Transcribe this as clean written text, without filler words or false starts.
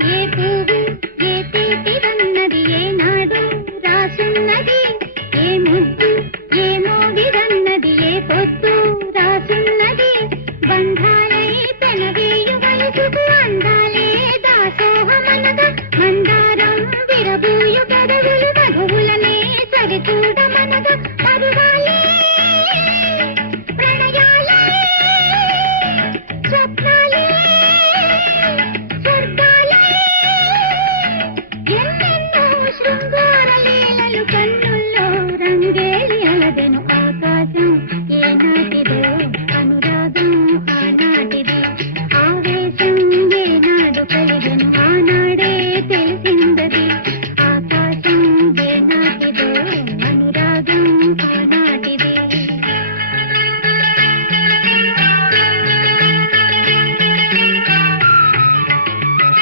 ఏ పువ్వు ఏ తీపిదన్నది ఏనాడు రాసున్నది, ఏ ముద్దు ఏ మోగిదన్నది ఏ పొద్దు రాసున్నది. బంధాలై పెనవేయు వయసుకు అందాలే దాసోహమనగా, మందారం విరబూయు పెదవులు మధువులనే సరిచూడమనగా. పరువాలే ప్రణయాలే స్వప్నాలే స్వర్గాలే ఎన్నెన్నో శృంగార లీలలు కన్నుల్లో రంగేలి అలదెను ఆకాశం. ఏనాటిదో అనురాగం ఆనాటిది, ఆవేశం ఏనాడు కలిగెను